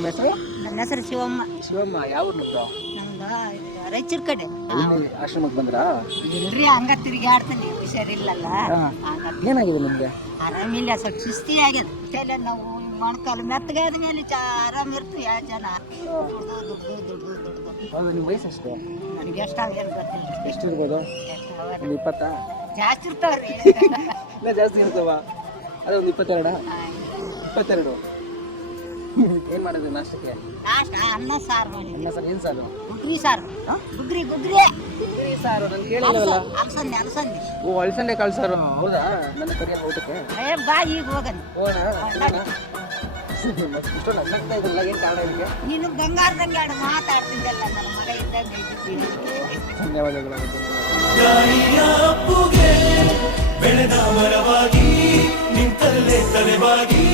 ನಿಮ್ಮ ಹೆಸರು? ನನ್ನ ಹೆಸರು ಶಿವಮ್ಮ. ಶಿವಮ್ಮ. ಯಾವ ಊರು ನಿಮ್ದು? ನಮ್ದು ರಾಯಚೂರು ಕಡೆ. ಇಲ್ಲಿ ಆಶ್ರಮಕ್ಕೆ ಬಂದ್ರಾ? ಇಲ್ರಿ, ಹಂಗ ತಿರುಗಾಡ್ತೀನಿ, ಹುಷಾರಿಲ್ಲಲ್ಲ. ಏನಾಗಿದೆ ನಿಮ್ಗೆ? ಆರಾಮಿಲ್ಲ, ಸ್ವಲ್ಪ ಸುಸ್ತಿ ಆಗ್ಯದ. ತಲೆ ನಾವು ಮೊಣಕಾಲು ಮೆತ್ತಗಾದ ಮೇಲೆ ಆರಾಮ್ ಇರ್ತೀವಿ. ಯಾವ ಜನ ಹೌದು. ನಿಮ್ಮ ವಯಸ್ಸು ಎಷ್ಟು? ನನಗೆ ಎಷ್ಟಾಗೇನು ಗೊತ್ತಿಲ್ಲ. ಎಷ್ಟು ಇರ್ಬೋದು? ಒಂದು 20? ಜಾಸ್ತಿ ಇರ್ತಾವ್ರಿ. ಇಲ್ಲ, ಜಾಸ್ತಿ ಇರ್ತವ. ಅದೇ ಒಂದು 22? 22. ಏನ್ ಮಾಡಿದ್ರಿ ನಾಷ್ಟಕ್ಕೆ? ನಾಷ್ಟ ಅನ್ನ ಸಾರು ಮಾಡಿ. ಅನ್ನ ಸಾರು. ಏನ್ ಸಾರು? ಗುಗ್ರಿ ಸಾರು. ಗುಗ್ರಿ ಗುಗ್ರಿ ಸಾರು. ನಾನು ಕೇಳಿಲ್ಲವಲ್ಲ. ಅಲಸಂದೆ ಅಲಸಂದೆ. ಓ, ಅಳಸಂಡೆ ಕಾಳು ಸಾರು. ಹೌದಾ? ನನ್ನ ಕರಿಯಲ್ಲ ಊಟಕ್ಕೆ? ಬಾ, ಈಗ ಹೋಗನ್. ಇಷ್ಟೊಂದು ನಗ್ತಾ ಇದ್ರಲ್ಲ, ಏನ್ ಕಾರಣ ಇದಕ್ಕೆ? ನೀನು ಗಂಗಾರದಂಗೆ ಆಡು ಮಾತಾಡ್ತಿದ್ದಲ್ಲ, ನನ್ನ ಮಗ ಇದ್ದಂಗೆ. ಧನ್ಯವಾದಗಳು. ಬೆಳೆದ ಮರವಾಗಿ ನಿಂತಲ್ಲೇ ತಲೆವಾಗಿ